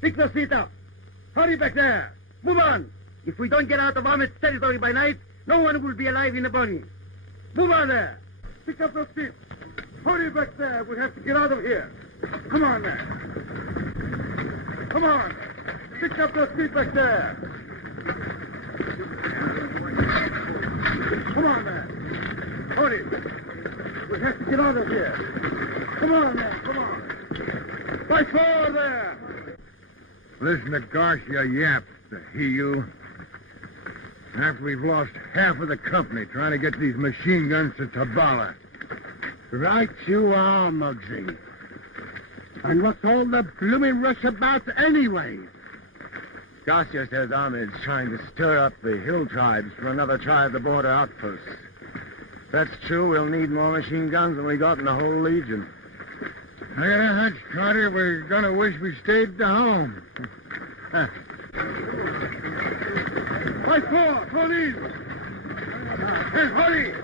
Pick the seat up. Hurry back there. Move on. If we don't get out of Ahmed's territory by night, no one will be alive in the morning. Move on there. Pick up those seats. Hurry back there. We have to get out of here. Come on, man. Come on. Pick up those seats back there. Come on, man. Hurry. We have to get out of here. Come on, man. Come on. By four there. Listen to Garcia yap, the heel. After we've lost half of the company trying to get these machine guns to Tabala. Right you are, Muggsy. And what's all the blooming rush about anyway? Garcia says Ahmed's trying to stir up the hill tribes for another try at the border outposts. If that's true, we'll need more machine guns than we got in the whole Legion. I got a hunch, Carter, we're gonna wish we stayed at home. By four, police! And hurry!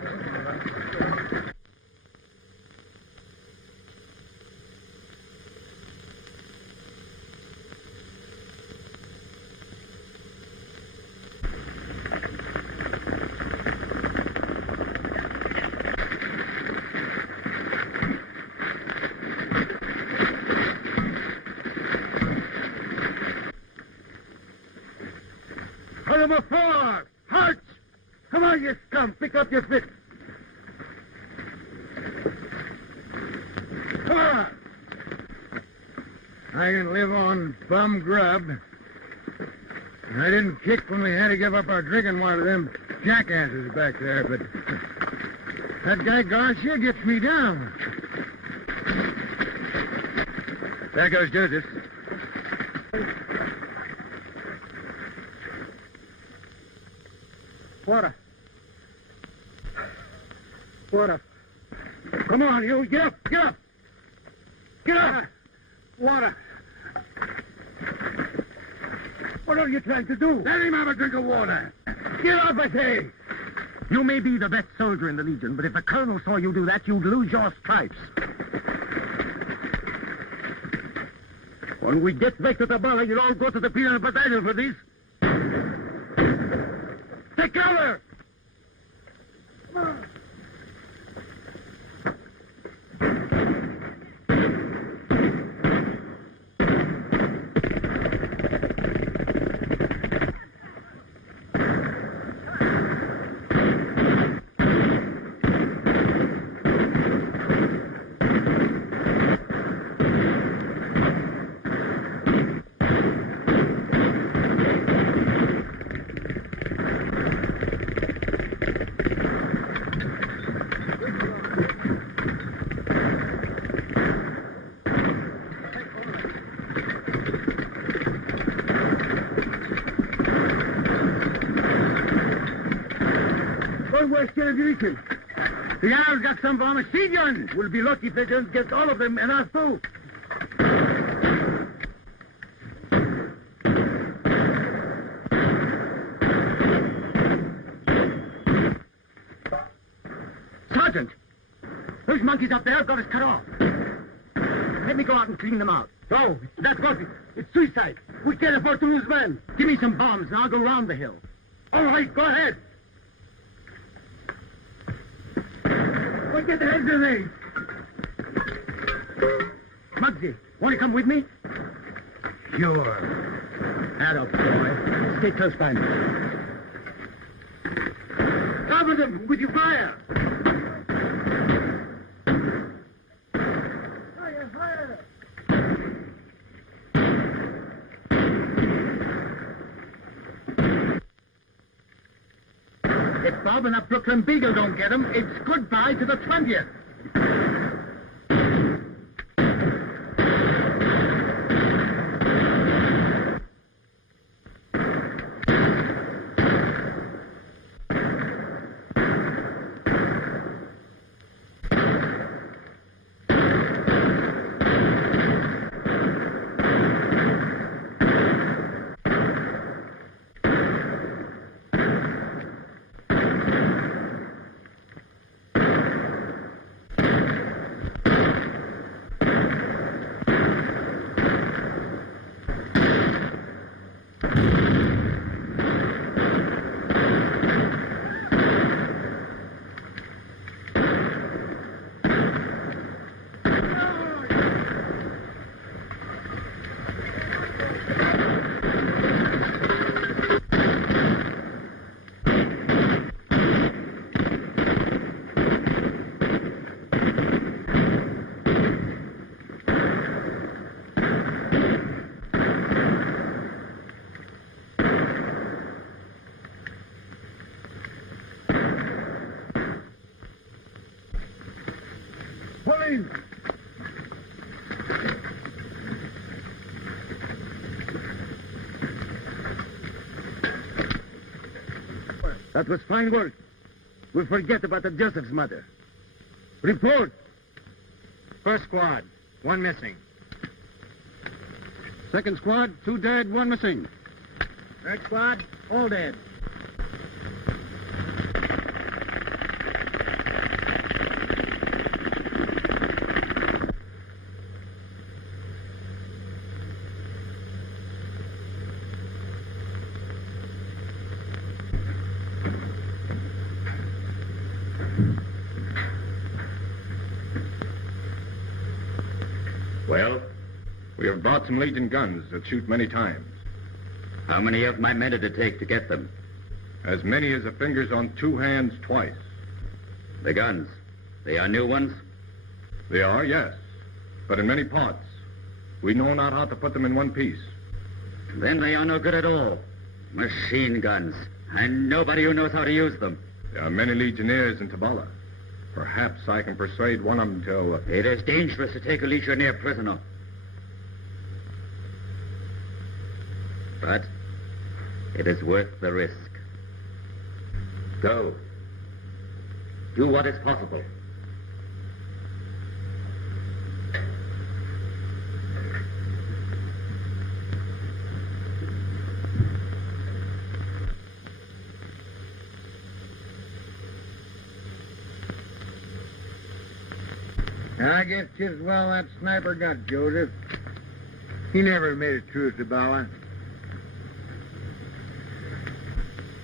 Number four! Halt! Come on, you scum! Pick up your fists! Come on! I can live on bum grub. I didn't kick when we had to give up our drinking water to them jackasses back there, but that guy Garcia gets me down. There goes Joseph. Water. Water. Come on, you. Get up. Get up. Get up. Water. What are you trying to do? Let him have a drink of water. Get up, I say. You may be the best soldier in the Legion, but if the colonel saw you do that, you'd lose your stripes. When we get back to Tabala, you'll all go to the penal battalion for this. Take cover! Come on. The Arabs got some of our machine guns. We'll be lucky if they don't get all of them, and us too. Sergeant! Those monkeys up there have got us cut off. Let me go out and clean them out. No, that's not it. It's suicide. We can't afford to lose men. Give me some bombs and I'll go round the hill. All right, go ahead. What get the hand grenade? Muggsy, want to come with me? Sure. Atta boy. Stay close by me. Cover them with your fire. Fire, fire. If Bob and that Brooklyn Beagle don't get him, it's goodbye to the 20th. That was fine work. We'll forget about the Joseph's mother. Report. First squad, 1 missing. Second squad, 2 dead, 1 missing. Third squad, all dead. Well, we have brought some Legion guns that shoot many times. How many of my men did it take to get them? As many as the fingers on 2 hands twice. The guns. They are new ones? They are, yes, but in many parts. We know not how to put them in one piece. Then they are no good at all. Machine guns. And nobody who knows how to use them. There are many Legionnaires in Tabala. Perhaps I can persuade one of them to... It is dangerous to take a Legionnaire prisoner. But it is worth the risk. Go. Do what is possible. I guess just well that sniper got Joseph. He never made it through Tabala.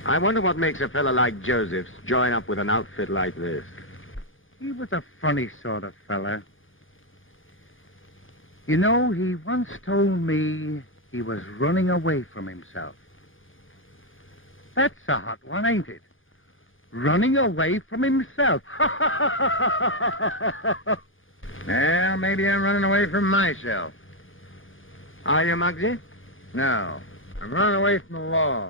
I wonder what makes a fellow like Joseph's join up with an outfit like this. He was a funny sort of fella. You know, he once told me he was running away from himself. That's a hot one, ain't it? Running away from himself. Well, maybe I'm running away from myself. Are you, Muggsy? No, I'm running away from the law.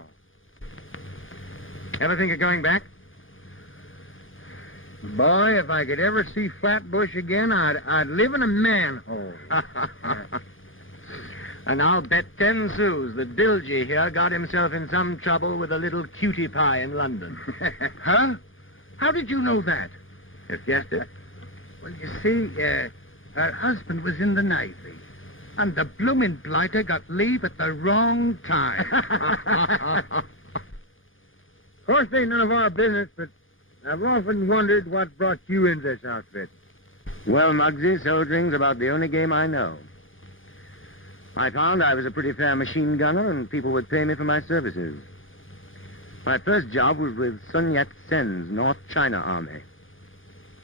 Ever think of going back? Boy, if I could ever see Flatbush again, I'd live in a manhole. And I'll bet 10 sous that Dilgy here got himself in some trouble with a little cutie pie in London. Huh? How did you know that? Just guessed it. Well, you see, her husband was in the Navy, and the bloomin' blighter got leave at the wrong time. Of course, ain't none of our business, but I've often wondered what brought you into this outfit. Well, Muggsy, soldiering's about the only game I know. I found I was a pretty fair machine gunner, and people would pay me for my services. My first job was with Sun Yat-sen's North China Army.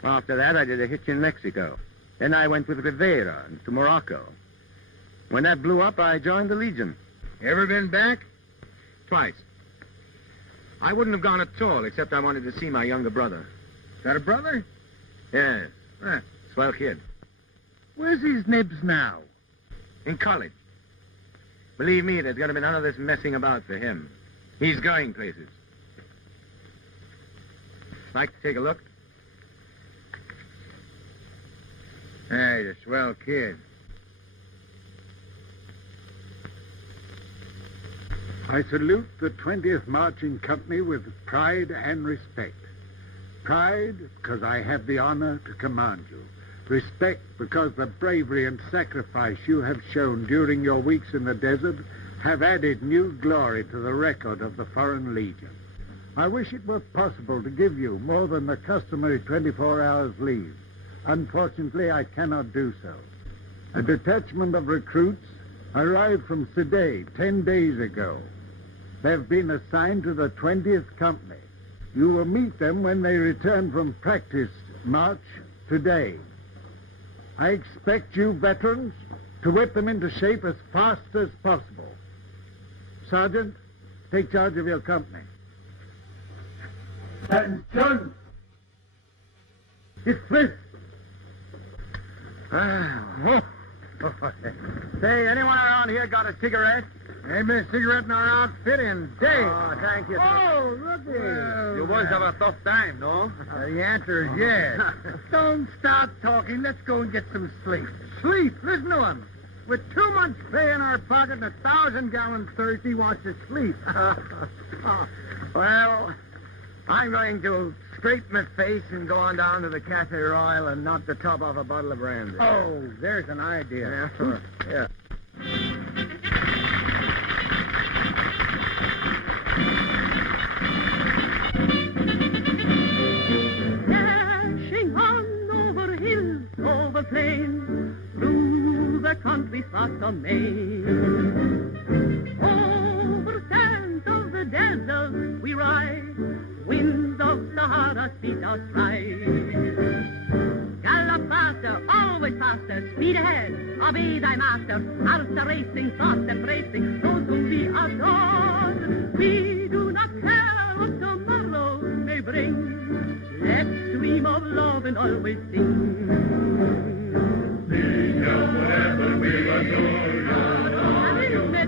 After that, I did a hitch in Mexico. Then I went with Rivera to Morocco. When that blew up, I joined the Legion. Ever been back? Twice. I wouldn't have gone at all, except I wanted to see my younger brother. Got a brother? Yes. Swell kid. Where's his nibs now? In college. Believe me, there's going to be none of this messing about for him. He's going places. Like to take a look? Hey, he's a swell kid. I salute the 20th Marching Company with pride and respect. Pride, because I have the honor to command you. Respect, because the bravery and sacrifice you have shown during your weeks in the desert have added new glory to the record of the Foreign Legion. I wish it were possible to give you more than the customary 24 hours leave. Unfortunately, I cannot do so. A detachment of recruits arrived from Side 10 days ago. They've been assigned to the 20th Company. You will meet them when they return from practice march today. I expect you veterans to whip them into shape as fast as possible. Sergeant, take charge of your company. Attention! Dismiss! Say, anyone around here got a cigarette? Ain't been a cigarette in our outfit in days. Oh, thank you. Oh, looky. You boys have a tough time, no? The answer is yes. Don't start talking. Let's go and get some sleep. Sleep? Listen to him. With 2 months' pay in our pocket and 1,000-gallon thirst, he wants to sleep. Well, I'm going to scrape my face and go on down to the Cafe Royal and knock the top off a bottle of brandy. Oh, there's an idea. Yeah, sure. Yeah. Dashing on over hills, over plains, through the country far from Maine. Over sands of the desert we ride, winds of Sahara speed our stride. Gallop faster, always faster, speed ahead, obey thy master. Hearts are racing, thoughts are racing, so soon we are gone. We do not care what tomorrow may bring. Let's dream of love and always sing. Be now forever we adore you. Be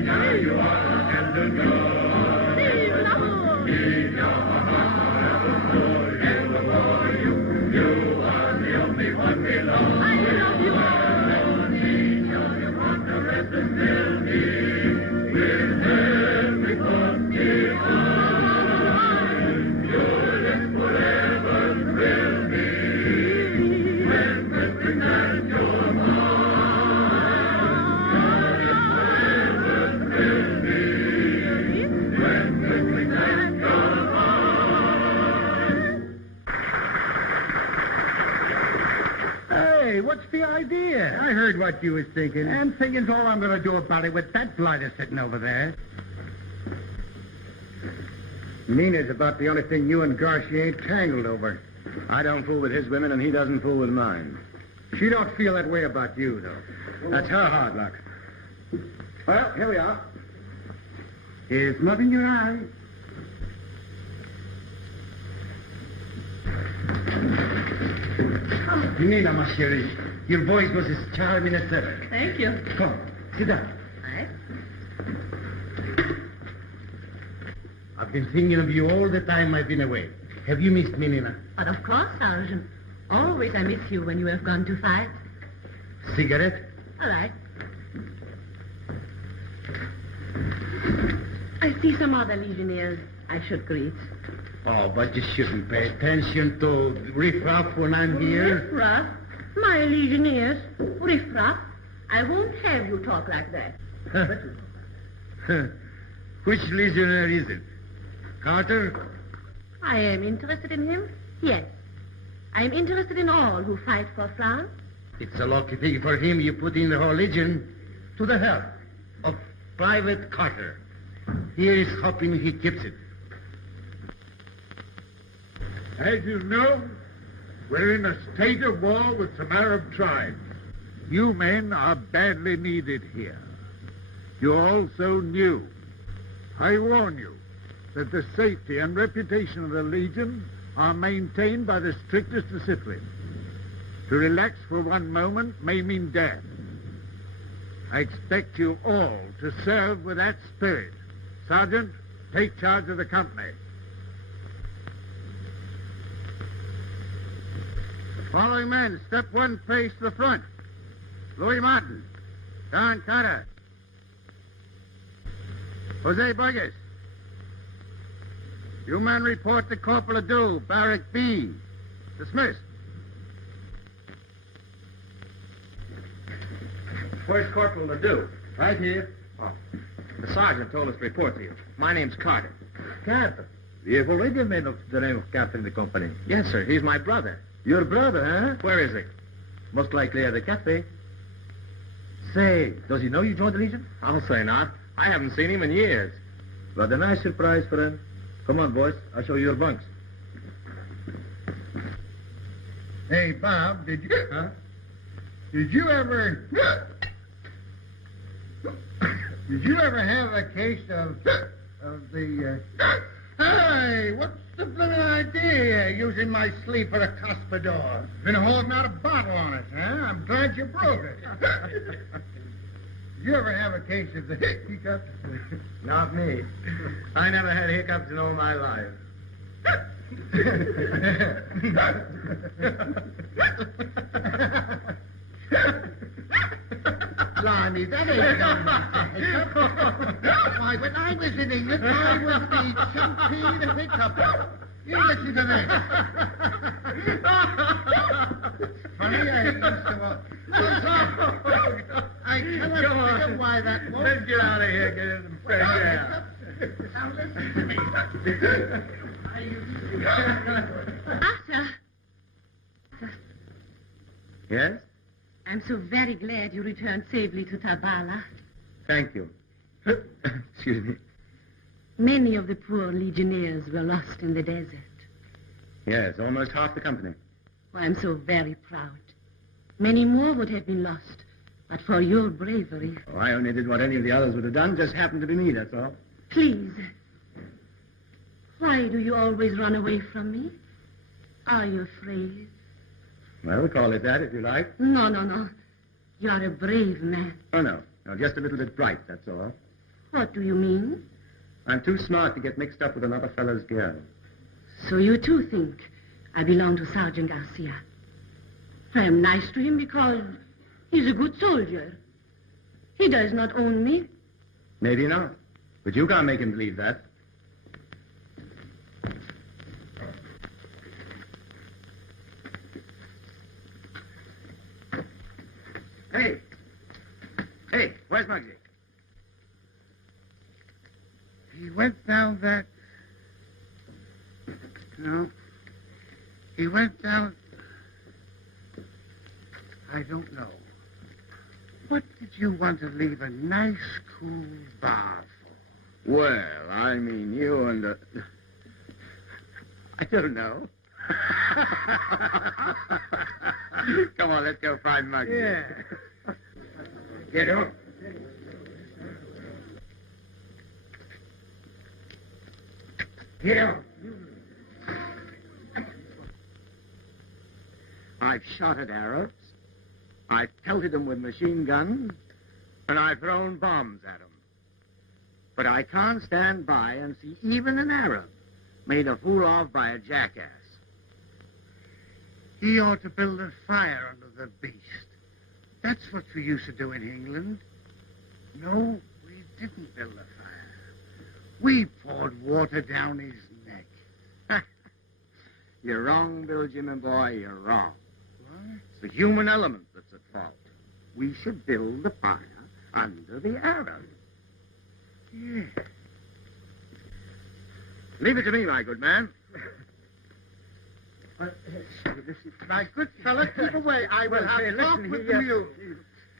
now you are and adore. Be now our hearts forever for you. You are the only one we love. I love you. Now you want to rest and fill me with every thought divine. Your lips forever thrill me when whispering that you're mine. Your lips forever thrill me when whispering that you're mine. Hey, what's the idea? I heard what you was thinking. And thinking's all I'm going to do about it with that blighter sitting over there. Nina's about the only thing you and Garcia ain't tangled over. I don't fool with his women, and he doesn't fool with mine. She don't feel that way about you, though. That's her hard luck. Well, here we are. Here's mud in your eye. Nina, ma chérie, your voice was as charming as ever. Thank you. Come, sit down. Right. I've been thinking of you all the time I've been away. Have you missed me, Nina? But of course, Sergeant. Always I miss you when you have gone to fight. Cigarette? All right. I see some other legionnaires I should greet. Oh, but you shouldn't pay attention to riff-raff when I'm here. Riff-raff? My legionnaires? Riff-raff? I won't have you talk like that. Which legionnaire is it? Carter? I am interested in him? Yes. I am interested in all who fight for France. It's a lucky thing for him you put in the whole legion to the help of Private Carter. Here is hoping he keeps it. As you know, we're in a state of war with some Arab tribes. You men are badly needed here. You're also new. I warn you that the safety and reputation of the Legion are maintained by the strictest discipline. To relax for one moment may mean death. I expect you all to serve with that spirit. Sergeant, take charge of the company. Following men, step one face to the front. Louis Martin. Don Carter. Jose Burgess. You men report to Corporal Adu, Barrack B. Dismissed. Where's Corporal Ledoux? Right here. Oh. The sergeant told us to report to you. My name's Carter. Carter. You've already made of the name of Captain of the company. Yes, sir. He's my brother. Your brother, huh? Where is he? Most likely at the cafe. Say, does he know you joined the Legion? I'll say not. I haven't seen him in years. But a nice surprise for him. Come on, boys. I'll show you your bunks. Hey, Bob, did you ever... Did you ever have a case of the... Hey, what's the blooming idea using my sleep for a cuspidor? Been holding out a bottle on it, huh? I'm glad you broke it. Did you ever have a case of the hiccups? Not me. I never had hiccups in all my life. Blimey, that ain't done. Why, when I was in England, I was the chimpy pickup. You listen to this. Funny, I used to... I cannot figure why that was. Let's get out of here, get in some fresh air. Now listen to me. Arthur, Yes? I'm so very glad you returned safely to Tabala. Thank you. Excuse me. Many of the poor legionnaires were lost in the desert. Yes, almost half the company. Oh, I'm so very proud. Many more would have been lost, but for your bravery. Oh, I only did what any of the others would have done. Just happened to be me, that's all. Please, why do you always run away from me? Are you afraid? Well, call it that if you like. No, no, no. You are a brave man. Oh, no. No, just a little bit bright, that's all. What do you mean? I'm too smart to get mixed up with another fellow's girl. So you too think I belong to Sergeant Garcia. I am nice to him because he's a good soldier. He does not own me. Maybe not. But you can't make him believe that. Hey. Hey, where's Muggsy? He went down that... No. He went down... I don't know. What did you want to leave a nice, cool bar for? Well, I mean, you and the... I don't know. Come on, let's go find Muggsy. Yeah. Get up. Get up. I've shot at Arabs. I've pelted them with machine guns. And I've thrown bombs at them. But I can't stand by and see even an Arab made a fool of by a jackass. He ought to build a fire under the beast. That's what we used to do in England. No, we didn't build a fire. We poured water down his neck. You're wrong, Bill Jim and boy, you're wrong. What? It's the human element that's at fault. We should build the fire under the Arab. Yeah. Leave it to me, my good man. My good fellow, keep away. I will have talk with the mule.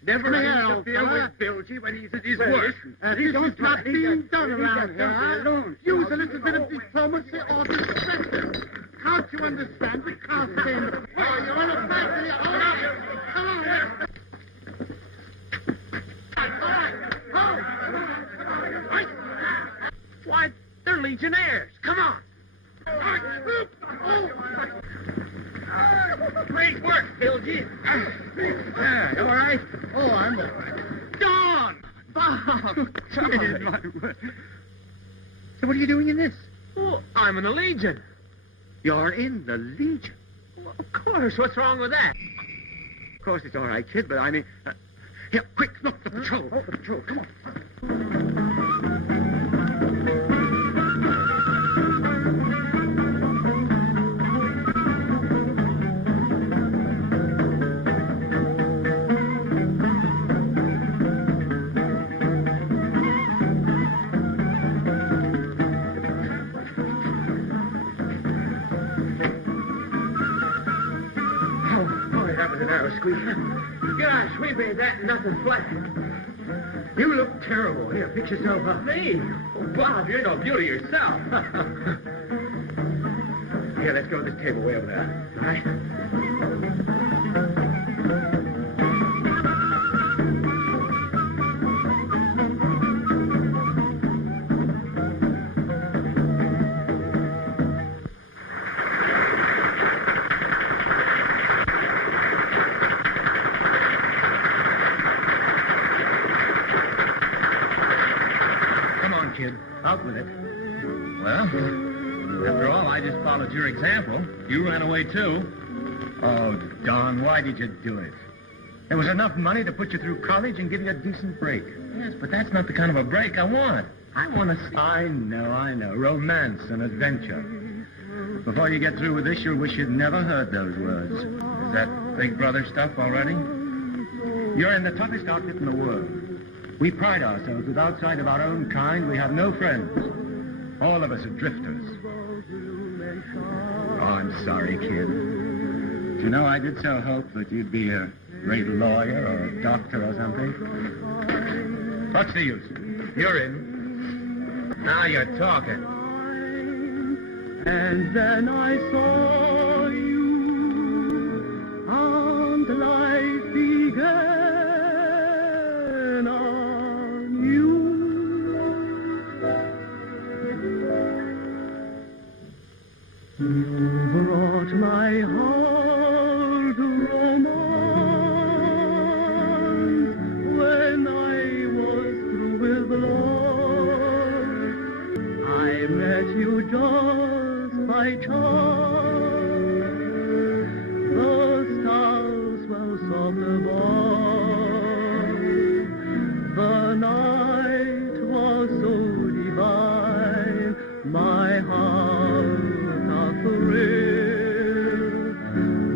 Never Come here, interfere old fella. with Bilgy when he's at his worst. This is not being done around here. Huh? Use a little bit of diplomacy or discretion. Can't you understand? We can't stay in the... Oh, you want to fight me? All right. Come on. Why, they're legionnaires. Come on. Great work, Bilgy. Yeah, all right? Oh, I'm all right. Don! Bob! So what are you doing in this? Oh, I'm in the Legion. You're in the Legion. Well, of course. What's wrong with that? Of course, it's all right, kid, but I mean... here, quick, look, the patrol. Oh, the patrol. Come on. Get on, sweep ain't that nothing flat. You look terrible. Here, fix yourself up. Me? Oh, Bob, you're no beauty yourself. Here, let's go to this table way over there. All right? Kid. Out with it. Well, after all, I just followed your example. You ran away, too. Oh, Don, why did you do it? There was enough money to put you through college and give you a decent break. Yes, but that's not the kind of a break I want. I want to... I know. Romance and adventure. Before you get through with this, you'll wish you'd never heard those words. Is that Big Brother stuff already? You're in the toughest outfit in the world. We pride ourselves that outside of our own kind, we have no friends. All of us are drifters. Oh, I'm sorry, kid. You know, I did so hope that you'd be a great lawyer or a doctor or something. What's the use? You're in. Now you're talking. And then I saw you, and life began anew. You brought my heart romance when I was through with love. I met you just by chance. The stars were soft above. The night was so divine. My heart thrilled.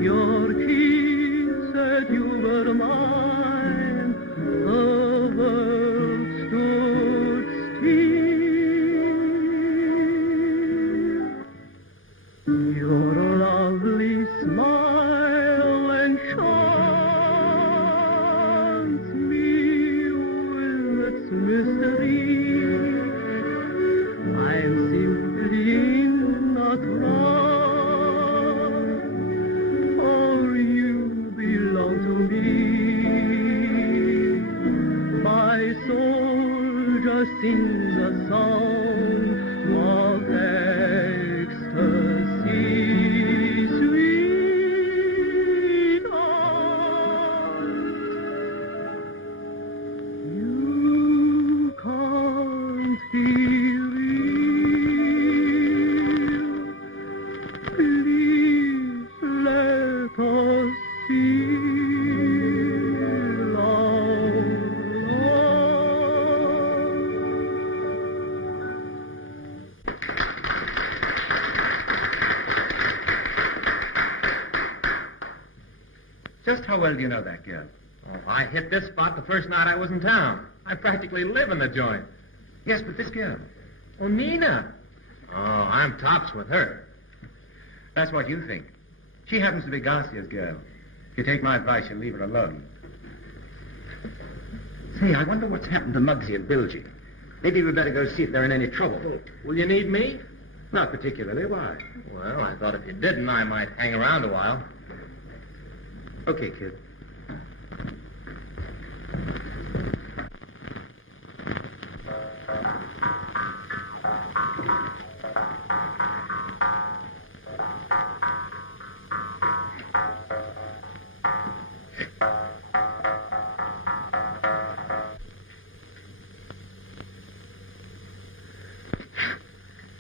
Your kiss said you were mine. The world stood still. Your lovely smile enchants me with its mystery. I'm simply in a trance, for you belong to me. My soul just sings a song of ecstasy, sweetheart. You can't be real. Please let us feel our Just how well do you know that girl? Oh, I hit this spot the first night I was in town. I practically live in the joint. Yes, but this girl. Oh, Nina. Oh, I'm tops with her. That's what you think. She happens to be Garcia's girl. If you take my advice, you'll leave her alone. Say, I wonder what's happened to Muggsy and Bilgy. Maybe we'd better go see if they're in any trouble. Oh, will you need me? Not particularly. Why? Well, I thought if you didn't, I might hang around a while. Okay, kid.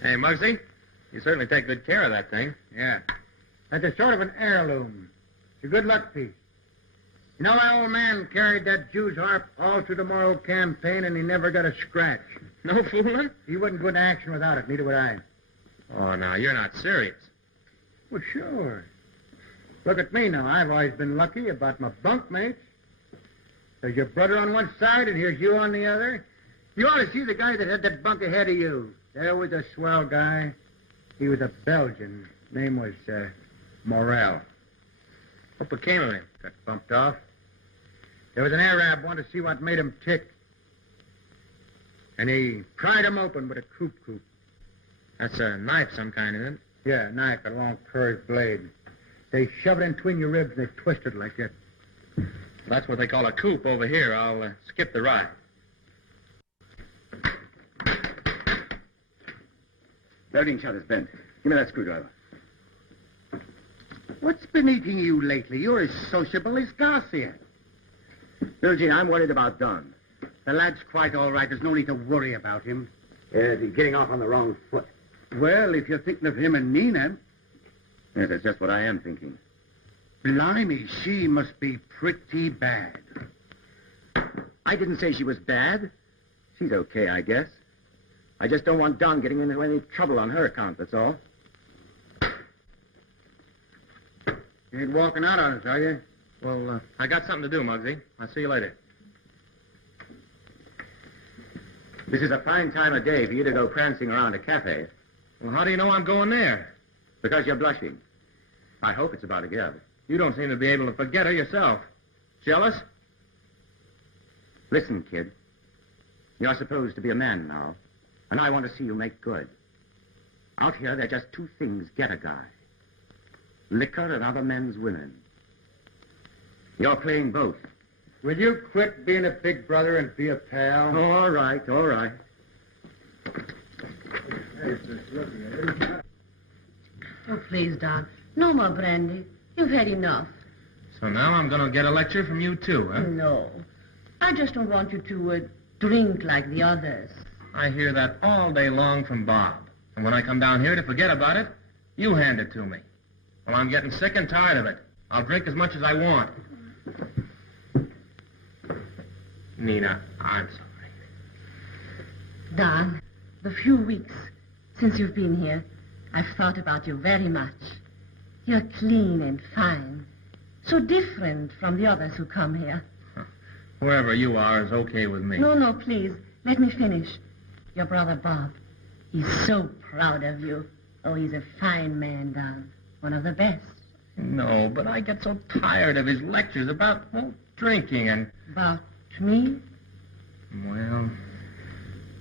Hey, Muggsy, you certainly take good care of that thing. Yeah. That's a sort of an heirloom. It's a good luck piece. You know, my old man carried that Jew's harp all through the Morrow campaign, and he never got a scratch. No fooling? He wouldn't go into action without it, neither would I. Oh, now, you're not serious. Well, sure. Look at me now. I've always been lucky about my bunkmates. There's your brother on one side, and here's you on the other. You ought to see the guy that had that bunk ahead of you. There was a swell guy. He was a Belgian. Name was, Morel. What became of him? Got bumped off. There was an Arab wanted to see what made him tick. And he pried him open with a coop. That's a knife some kind, isn't it? Yeah, a knife, a long curved blade. They shove it in between your ribs and they twist it like that. That's what they call a coop over here. I'll skip the ride. Loading shot is bent. Give me that screwdriver. What's been eating you lately? You're as sociable as Garcia. Bilgy, I'm worried about Don. The lad's quite all right. There's no need to worry about him. Yes, he's getting off on the wrong foot. Well, if you're thinking of him and Nina... Yes, that's just what I am thinking. Blimey, she must be pretty bad. I didn't say she was bad. She's okay, I guess. I just don't want Don getting into any trouble on her account, that's all. You ain't walking out on us, are you? Well, I got something to do, Muggsy. I'll see you later. This is a fine time of day for you to go prancing around a cafe. Well, how do you know I'm going there? Because you're blushing. I hope it's about a girl. You don't seem to be able to forget her yourself. Jealous? Listen, kid. You're supposed to be a man now, and I want to see you make good. Out here, there are just two things get a guy. Liquor and other men's women. You're playing both. Will you quit being a big brother and be a pal? All right, all right. Oh, please, Doc. No more brandy. You've had enough. So now I'm going to get a lecture from you, too, huh? No. I just don't want you to drink like the others. I hear that all day long from Bob. And when I come down here to forget about it, you hand it to me. Well, I'm getting sick and tired of it. I'll drink as much as I want. Nina, I'm sorry. Don, the few weeks since you've been here, I've thought about you very much. You're clean and fine. So different from the others who come here. Wherever you are is okay with me. No, please. Let me finish. Your brother Bob. He's so proud of you. Oh, he's a fine man, Don. One of the best. No, but I get so tired of his lectures about drinking and... About me? Well,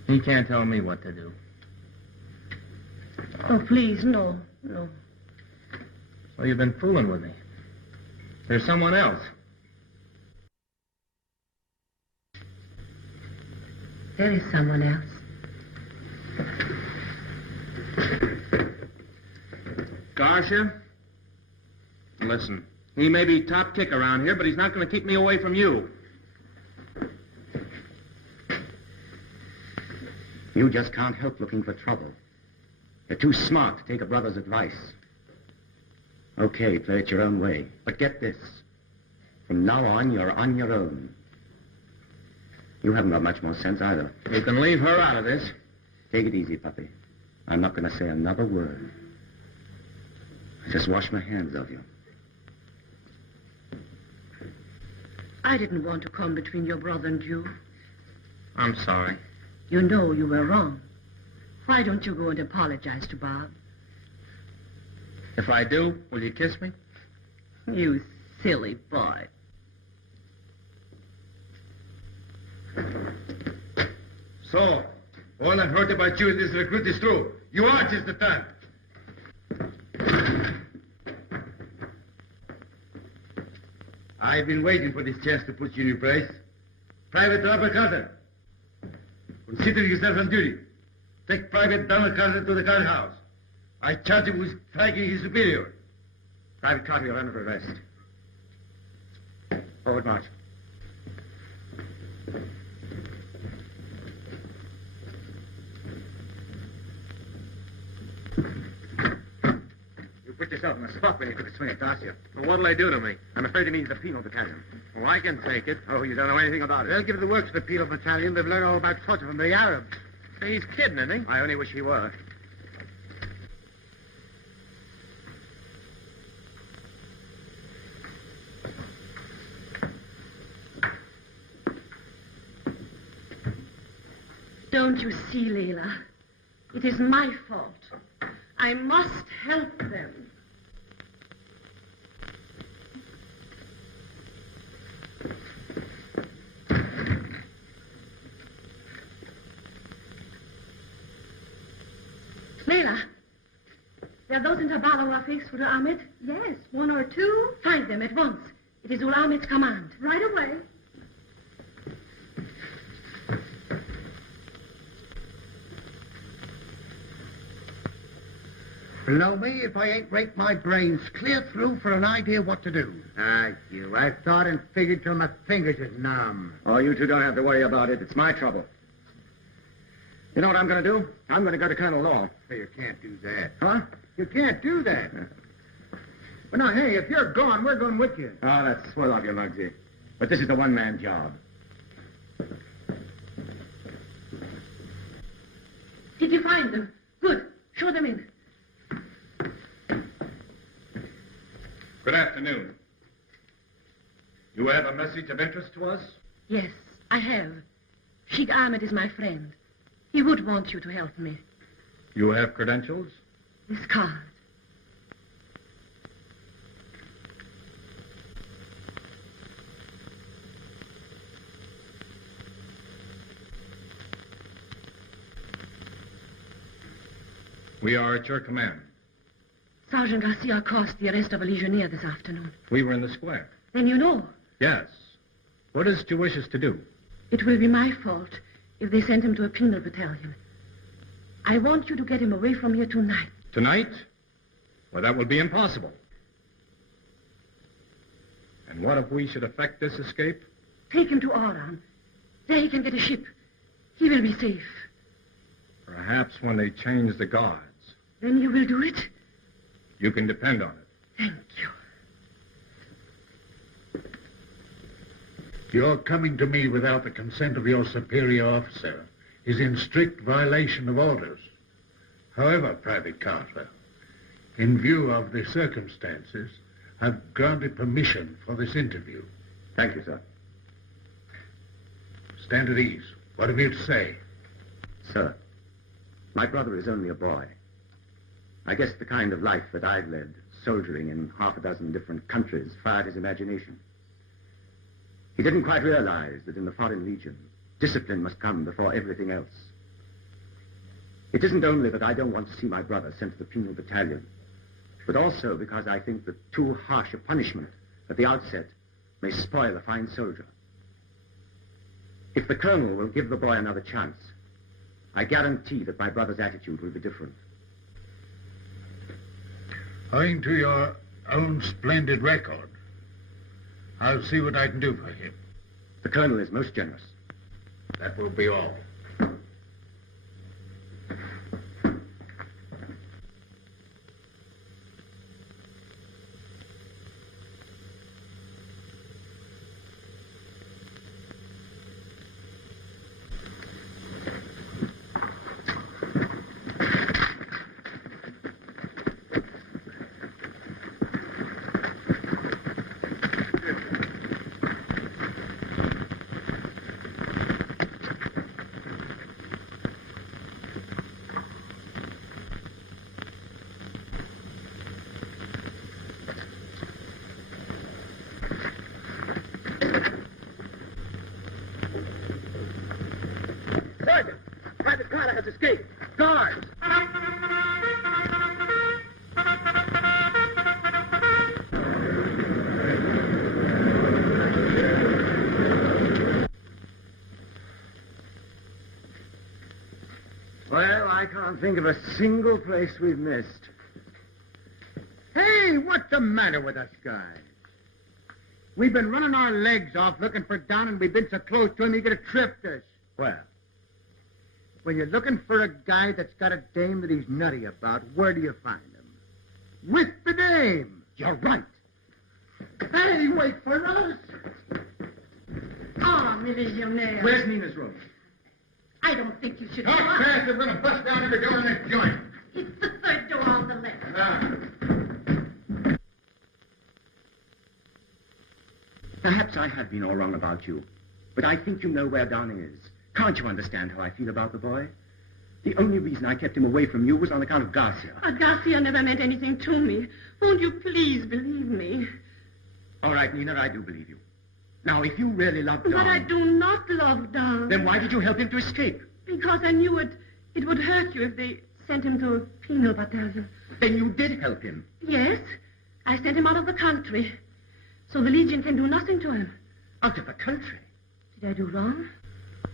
he can't tell me what to do. Oh, please, no. So you've been fooling with me. There's someone else. There is someone else. Garcia? Listen, he may be top kick around here, but he's not going to keep me away from you. You just can't help looking for trouble. You're too smart to take a brother's advice. Okay, play it your own way. But get this. From now on, you're on your own. You haven't got much more sense either. You can leave her out of this. Take it easy, puppy. I'm not going to say another word. Just wash my hands of you. I didn't want to come between your brother and you. I'm sorry. You know you were wrong. Why don't you go and apologize to Bob? If I do, will you kiss me? You silly boy. So, all I've heard about you in this recruit is true. You are just the type. I've been waiting for this chance to put you in your place. Private Robert Carter, consider yourself on duty. Take Private Donald Carter to the guardhouse. I charge him with striking his superior. Private Carter, you're under arrest. Forward march. You put yourself in the spot when you took a swing at Garcia. Well, what'll they do to me? I'm afraid he means the penal battalion. Well, I can take it. Oh, you don't know anything about it. They'll give the works to the penal battalion. They've learned all about torture from the Arabs. He's kidding, isn't he? I only wish he were. Don't you see, Leila? It is my fault. I must help them. Leila, there are those in Tabalo who are fixed for the Ahmed? Yes, one or two. Find them at once. It is Ul Ahmed's command. Right away. Blow me if I ain't raked my brains clear through for an idea what to do. I've thought and figured till my fingers is numb. Oh, you two don't have to worry about it. It's my trouble. You know what I'm going to do? I'm going to go to Colonel Law. Hey, you can't do that. Huh? You can't do that. Well, now, hey, if you're gone, we're going with you. Oh, that's swell of you, Muggsy. But this is a one-man job. you find them? Good. Show them in. Good afternoon. You have a message of interest to us? Yes, I have. Sheikh Ahmed is my friend. He would want you to help me. You have credentials? This card. We are at your command. Sergeant Garcia caused the arrest of a legionnaire this afternoon. We were in the square. Then you know. Yes. What is it you wish us to do? It will be my fault if they send him to a penal battalion. I want you to get him away from here tonight. Tonight? Well, that will be impossible. And what if we should effect this escape? Take him to Oran. There he can get a ship. He will be safe. Perhaps when they change the guards. Then you will do it? You can depend on it. Thank you. Your coming to me without the consent of your superior officer is in strict violation of orders. However, Private Carter, in view of the circumstances, I've granted permission for this interview. Thank you, sir. Stand at ease. What have you to say? Sir, my brother is only a boy. I guess the kind of life that I've led, soldiering in half a dozen different countries, fired his imagination. He didn't quite realize that in the Foreign Legion, discipline must come before everything else. It isn't only that I don't want to see my brother sent to the penal battalion, but also because I think that too harsh a punishment at the outset may spoil a fine soldier. If the colonel will give the boy another chance, I guarantee that my brother's attitude will be different. Owing to your own splendid record, I'll see what I can do for him. The colonel is most generous. That will be all. Private Carter has escaped. Guards! Well, I can't think of a single place we've missed. Hey, what's the matter with us guys? We've been running our legs off looking for Don, and we've been so close to him he could have tripped us. Where? When you're looking for a guy that's got a dame that he's nutty about, where do you find him? With the dame. You're right. Hey, wait for us. Ah, mes legionnaires. Where's Nina's room? I don't think you should... Talk fast, we're going to bust down every door in this joint. It's the third door on the left. Perhaps I have been all wrong about you, but I think you know where Don is. Can't you understand how I feel about the boy? The only reason I kept him away from you was on account of Garcia. But Garcia never meant anything to me. Won't you please believe me? All right, Nina, I do believe you. Now, if you really love Don... But I do not love Don. Then why did you help him to escape? Because I knew it would hurt you if they sent him to a penal battalion. Then you did help him. Yes, I sent him out of the country, so the Legion can do nothing to him. Out of the country? Did I do wrong?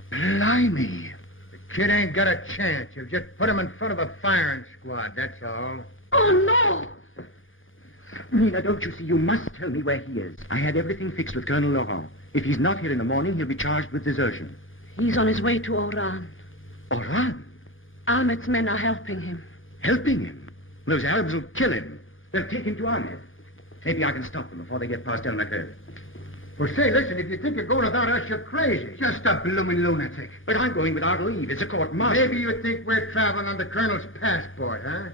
Blimey. The kid ain't got a chance. You've just put him in front of a firing squad, that's all. Oh, no! Nina, don't you see? You must tell me where he is. I had everything fixed with Colonel Laurent. If he's not here in the morning, he'll be charged with desertion. He's on his way to Oran. Oran? Ahmed's men are helping him. Helping him? Those Arabs will kill him. They'll take him to Ahmed. Maybe I can stop them before they get past El Maghreb. Well, say, listen, if you think you're going without us, you're crazy. Just a blooming lunatic. But I'm going without leave. It's a court martial. Maybe you think we're traveling on the colonel's passport, huh?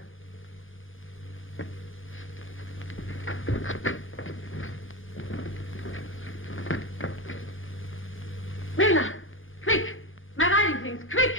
Mila, quick! My riding things, quick!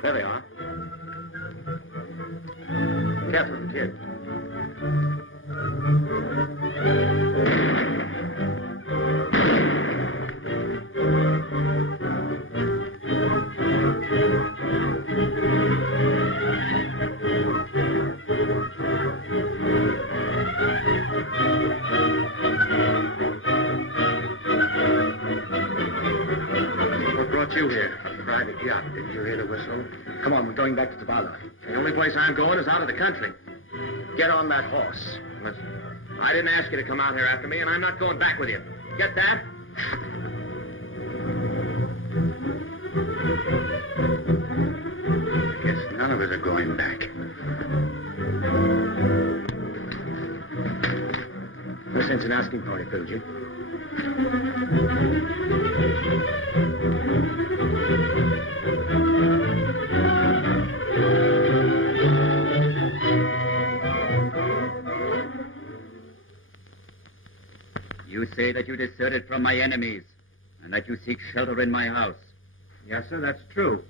There they are. Catherine, kid. What brought you here? A private yacht. Didn't you hear the whistle? Come on, we're going back to Tabala. The only place I'm going is out of the country. Get on that horse. Listen, I didn't ask you to come out here after me, and I'm not going back with you. Get that? I guess none of us are going back. No sense in asking for it, Pilgey. You say that you deserted from my enemies and that you seek shelter in my house. Yes, sir, that's true.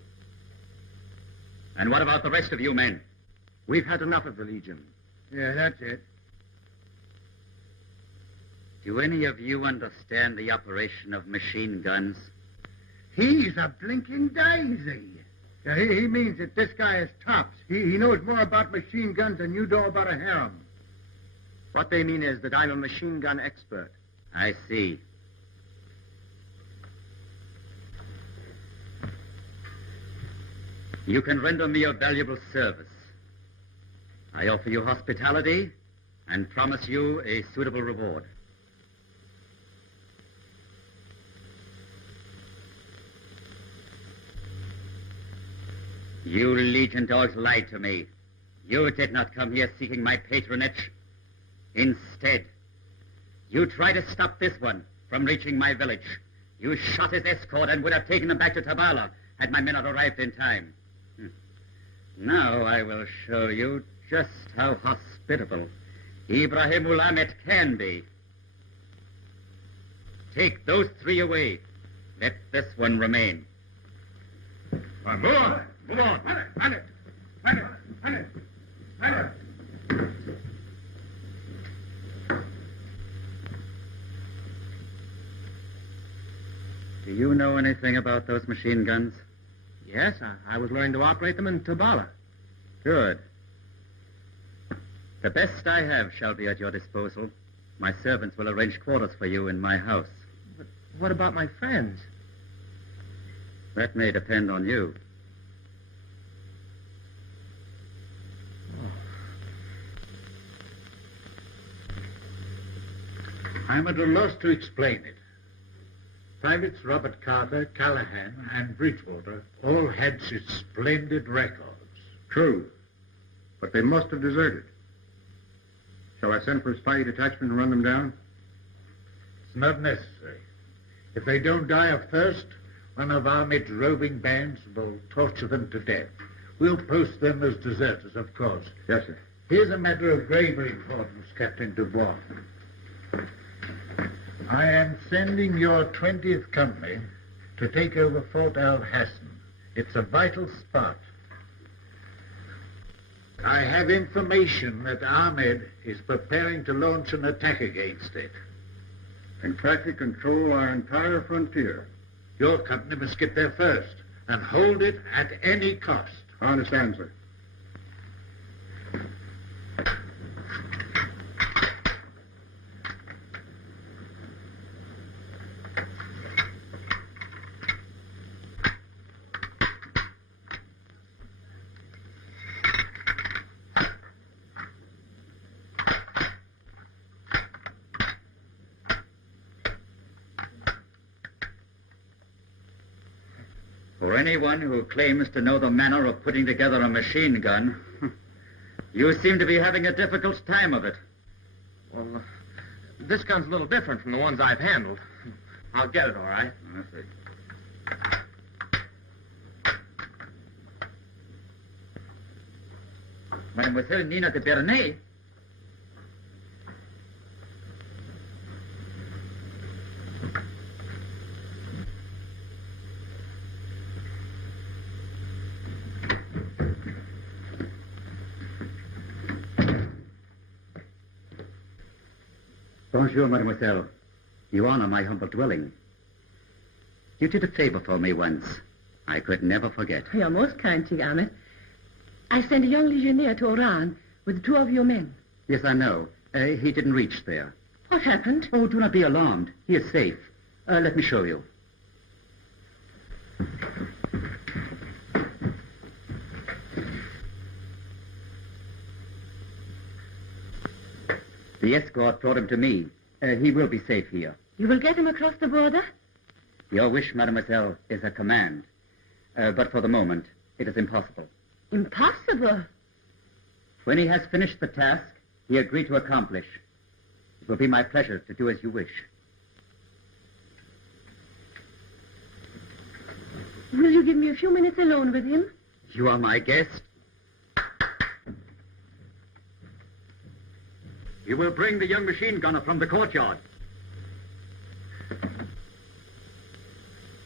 And what about the rest of you men? We've had enough of the Legion. Yeah, that's it. Do any of you understand the operation of machine guns? He's a blinking daisy. Yeah, he means that this guy is tops. He knows more about machine guns than you know about a harem. What they mean is that I'm a machine gun expert. I see. You can render me a valuable service. I offer you hospitality and promise you a suitable reward. You Legion dogs lied to me. You did not come here seeking my patronage. Instead, you tried to stop this one from reaching my village. You shot his escort and would have taken him back to Tabala had my men not arrived in time. Now I will show you just how hospitable Ibrahim Ulamet can be. Take those three away. Let this one remain. Move on. Move on. On it. Do you know anything about those machine guns? Yes, I was learning to operate them in Tabala. Good. The best I have shall be at your disposal. My servants will arrange quarters for you in my house. But what about my friends? That may depend on you. I'm at a loss to explain it. Privates Robert Carter, Callahan, and Bridgewater all had such splendid records. True. But they must have deserted. Shall I send for a spy detachment and run them down? It's not necessary. If they don't die of thirst, one of Ahmed's roving bands will torture them to death. We'll post them as deserters, of course. Yes, sir. Here's a matter of grave importance, Captain Dubois. I am sending your 20th Company to take over Fort Al Hassan. It's a vital spot. I have information that Ahmed is preparing to launch an attack against it. And practically control our entire frontier. Your company must get there first and hold it at any cost. I understand, sir. For anyone who claims to know the manner of putting together a machine gun, you seem to be having a difficult time of it. Well, this gun's a little different from the ones I've handled. I'll get it, all right. I see. Mademoiselle Nina de Bernay? Bonjour, mademoiselle. You honor my humble dwelling. You did a favor for me once. I could never forget. You're most kind, Tigane. I sent a young legionnaire to Oran with 2 of your men. Yes, I know. He didn't reach there. What happened? Oh, do not be alarmed. He is safe. Let me show you. The escort brought him to me. He will be safe here. You will get him across the border? Your wish, mademoiselle, is a command. But for the moment, it is impossible. Impossible. When he has finished the task he agreed to accomplish, it will be my pleasure to do as you wish. Will you give me a few minutes alone with him? You are my guest. You will bring the young machine gunner from the courtyard.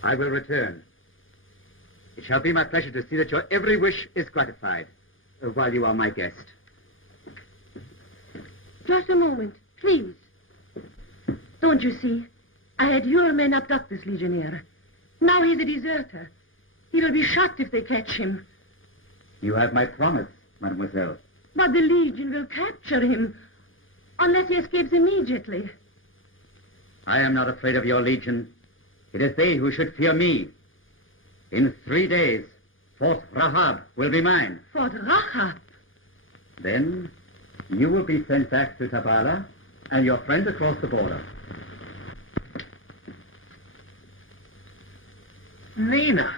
I will return. It shall be my pleasure to see that your every wish is gratified while you are my guest. Just a moment, please. Don't you see? I had your men abduct this legionnaire. Now he's a deserter. He will be shot if they catch him. You have my promise, mademoiselle. But the Legion will capture him unless he escapes immediately. I am not afraid of your legion. It is they who should fear me. In 3 days, Fort Rahab will be mine. Fort Rahab? Then you will be sent back to Tabala and your friend across the border. Nina.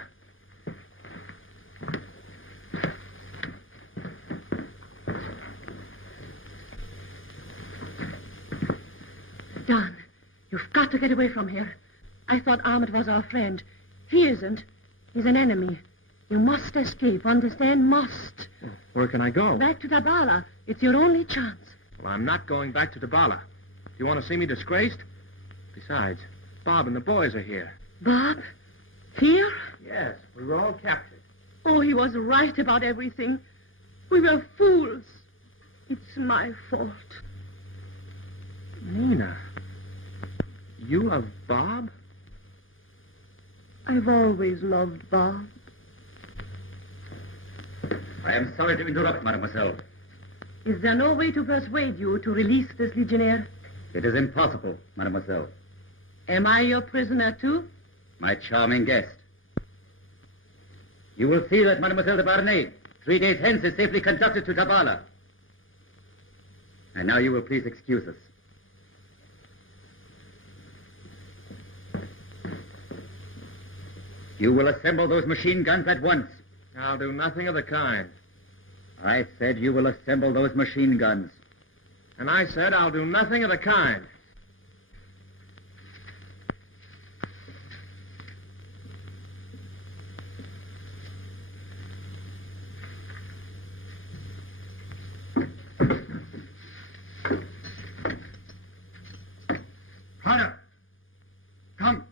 Don, you've got to get away from here. I thought Ahmed was our friend. He isn't. He's an enemy. You must escape, understand? Must. Where can I go? Back to Tabala. It's your only chance. Well, I'm not going back to Tabala. Do you want to see me disgraced? Besides, Bob and the boys are here. Bob? Here? Yes, we were all captured. Oh, he was right about everything. We were fools. It's my fault. Nina, you love Bob? I've always loved Bob. I am sorry to interrupt, mademoiselle. Is there no way to persuade you to release this legionnaire? It is impossible, mademoiselle. Am I your prisoner, too? My charming guest. You will see that Mademoiselle de Barnay, 3 days hence, is safely conducted to Tabala. And now you will please excuse us. You will assemble those machine guns at once. I'll do nothing of the kind. I said you will assemble those machine guns. And I said I'll do nothing of the kind. Hunter! Come!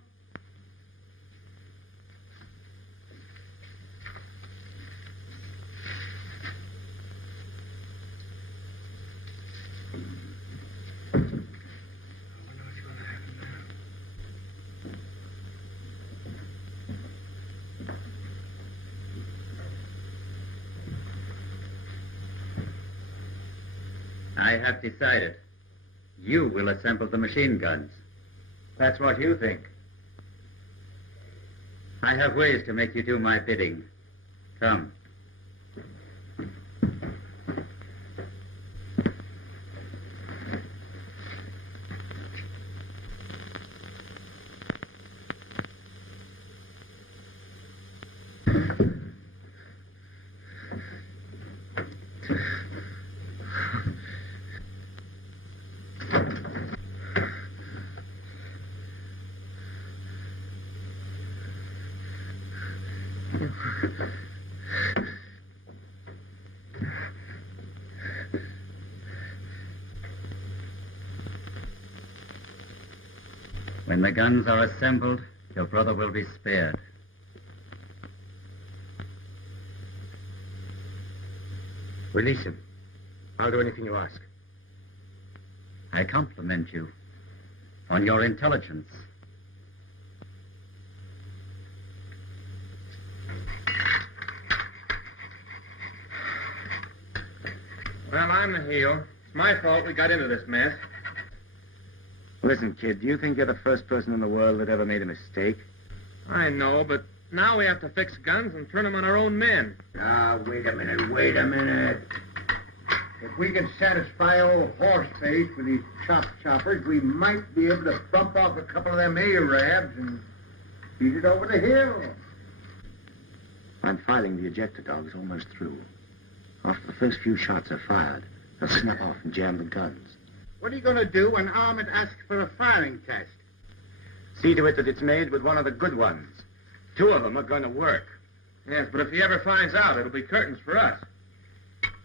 I have decided. You will assemble the machine guns. That's what you think. I have ways to make you do my bidding. Come. When the guns are assembled, your brother will be spared. Release him. I'll do anything you ask. I compliment you on your intelligence. Well, I'm the heel. It's my fault we got into this mess. Listen, kid, do you think you're the first person in the world that ever made a mistake? I know, but now we have to fix guns and turn them on our own men. Ah, wait a minute. If we can satisfy old Horseface with these choppers, we might be able to bump off a couple of them Arabs and beat it over the hill. I'm filing the ejector dogs almost through. After the first few shots are fired, they'll snap off and jam the guns. What are you going to do when Ahmed asks for a firing test? See to it that it's made with one of the good ones. 2 of them are going to work. Yes, but if he ever finds out, it'll be curtains for us.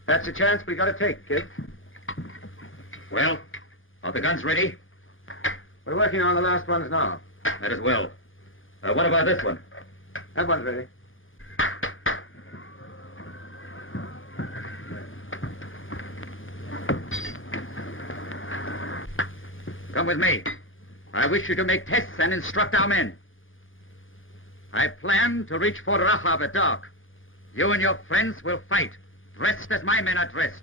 That's a chance we got to take, kid. Well, are the guns ready? We're working on the last ones now. That is well. What about this one? That one's ready. Come with me. I wish you to make tests and instruct our men. I plan to reach Fort Rahab at dark. You and your friends will fight, dressed as my men are dressed.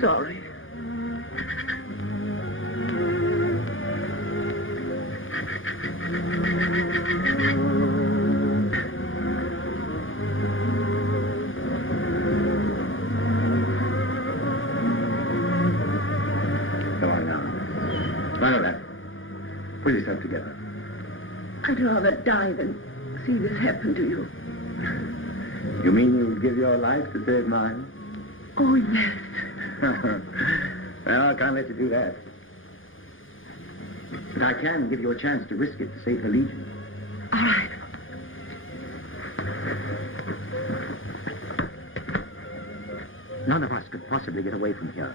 Sorry. Come on now. Smile that. Pull yourself together. I'd rather die than see this happen to you. You mean you'd give your life to save mine? Oh, yes. Well, I can't let you do that. But I can give you a chance to risk it to save the Legion. All right. None of us could possibly get away from here.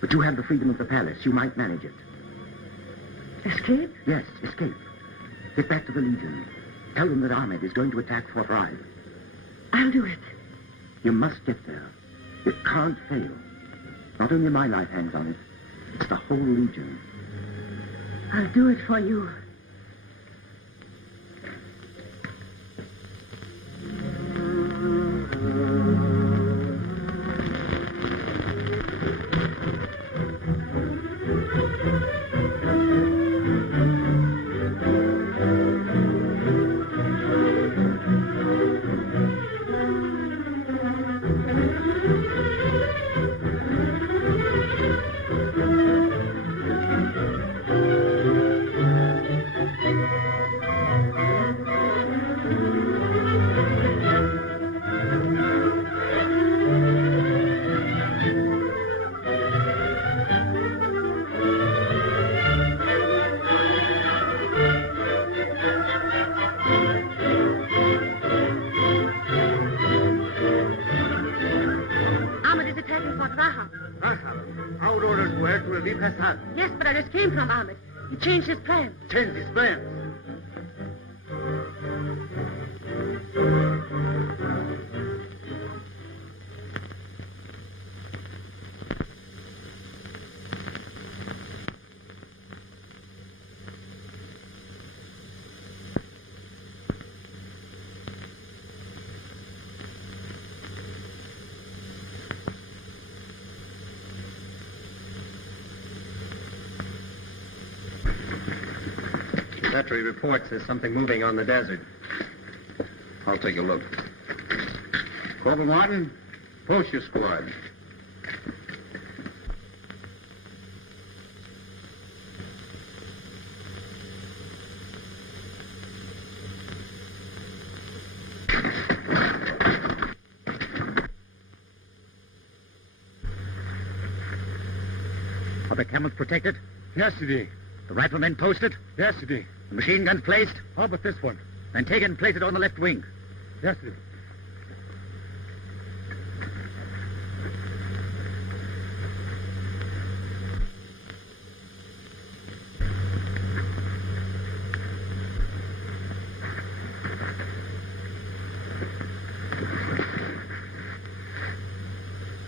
But you have the freedom of the palace. You might manage it. Escape? Yes, escape. Get back to the Legion. Tell them that Ahmed is going to attack Fort Ride. I'll do it. You must get there. It can't fail. Not only my life hangs on it, it's the whole Legion. I'll do it for you. Mubarak. Yes, but I just came from Ahmed. He changed his plans. Change his plans. Petrie reports there's something moving on the desert. I'll take a look. Corporal Martin, post your squad. Are the camels protected? Yesterday. The riflemen posted? Yesterday. The machine guns placed? How about this one? Then take it and place it on the left wing. Yesterday.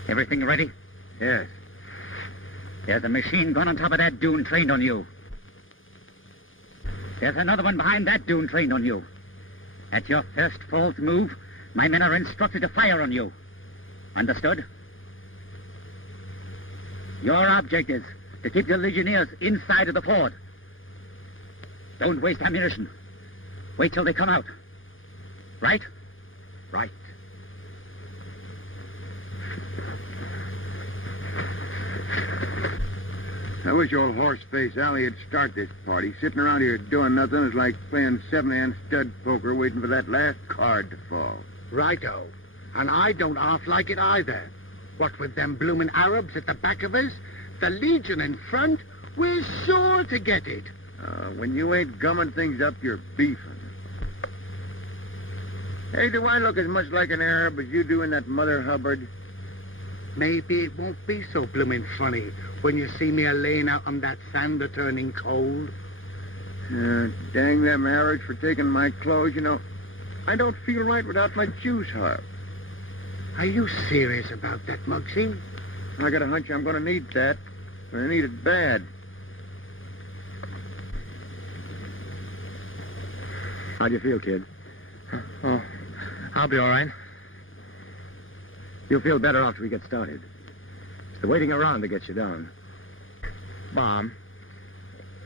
Everything ready? Yes. There's a machine gun on top of that dune trained on you. There's another one behind that dune trained on you. At your first false move, my men are instructed to fire on you. Understood? Your object is to keep the Legionnaires inside of the fort. Don't waste ammunition. Wait till they come out. Right? Right. I wish old Horseface Alley would start this party. Sitting around here doing nothing is like playing seven-hand stud poker waiting for that last card to fall. Righto. And I don't half like it either. What with them bloomin' Arabs at the back of us, the Legion in front, we're sure to get it. When you ain't gumming things up, you're beefing. Hey, do I look as much like an Arab as you do in that Mother Hubbard? Maybe it won't be so bloomin' funny when you see me a-laying out on that sand a-turning cold. Dang them Arabs for taking my clothes. You know, I don't feel right without my juice harp. Are you serious about that, Muggsy? I got a hunch I'm going to need that. I need it bad. How do you feel, kid? Oh, I'll be all right. You'll feel better after we get started. It's the waiting around that gets you down. Bob,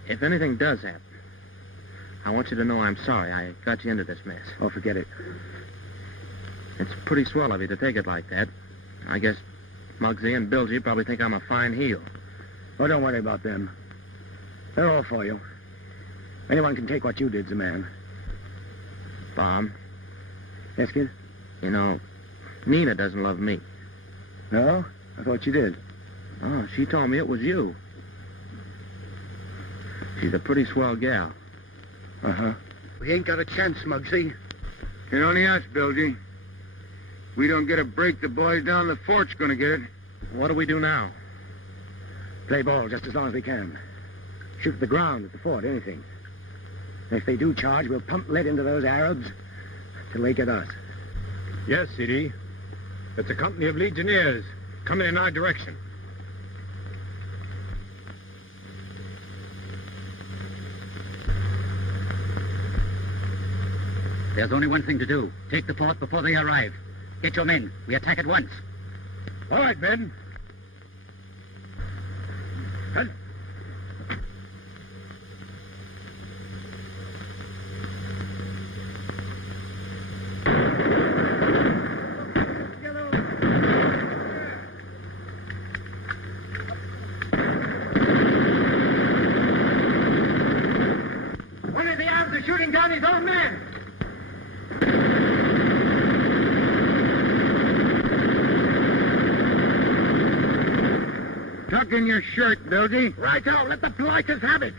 if anything does happen, I want you to know I'm sorry I got you into this mess. Oh, forget it. It's pretty swell of you to take it like that. I guess Muggsy and Bilgy probably think I'm a fine heel. Oh, don't worry about them. They're all for you. Anyone can take what you did's a man. Bob. Yes, kid? You know, Nina doesn't love me. No? I thought she did. Oh, she told me it was you. She's a pretty swell gal. Uh-huh. We ain't got a chance, Muggsy. It's only us, Bilgy. We don't get a break, the boys down the fort's going to get it. What do we do now? Play ball just as long as we can. Shoot the ground at the fort, anything. And if they do charge, we'll pump lead into those Arabs till they get us. Yes, CD. It's a company of Legionnaires coming in our direction. There's only one thing to do. Take the fort before they arrive. Get your men. We attack at once. All right, men. Head. One of the Arabs is shooting down his own men. Tuck in your shirt, Bilgy. Righto, let the blighters have it.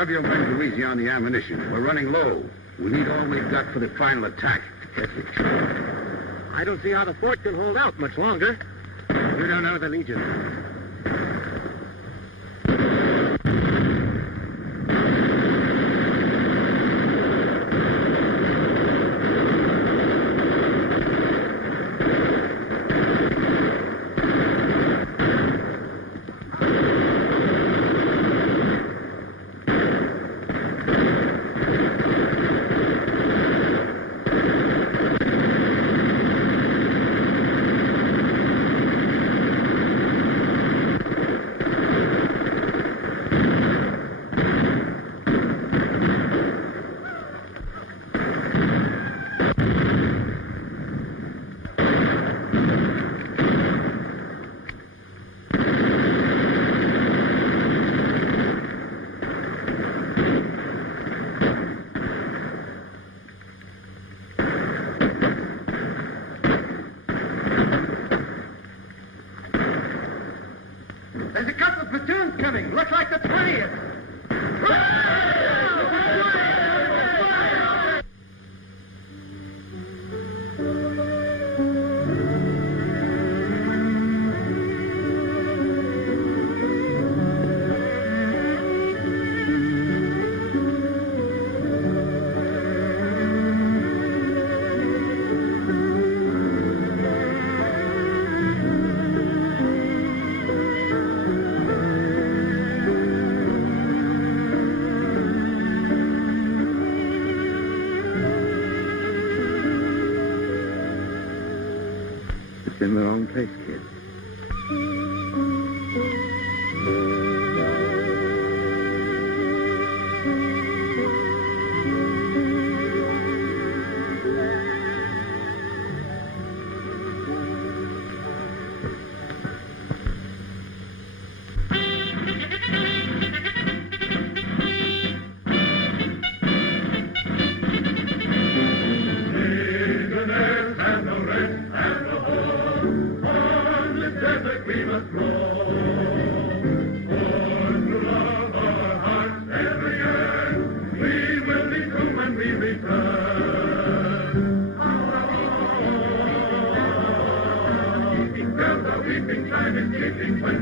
Have your men greasy on the ammunition. We're running low. We need all we've got for the final attack. Yes, sir. I don't see how the fort can hold out much longer. You don't know the Legion. There's a couple of platoons coming. Looks like the 20th. It's in the wrong place, kid. Time is ticking when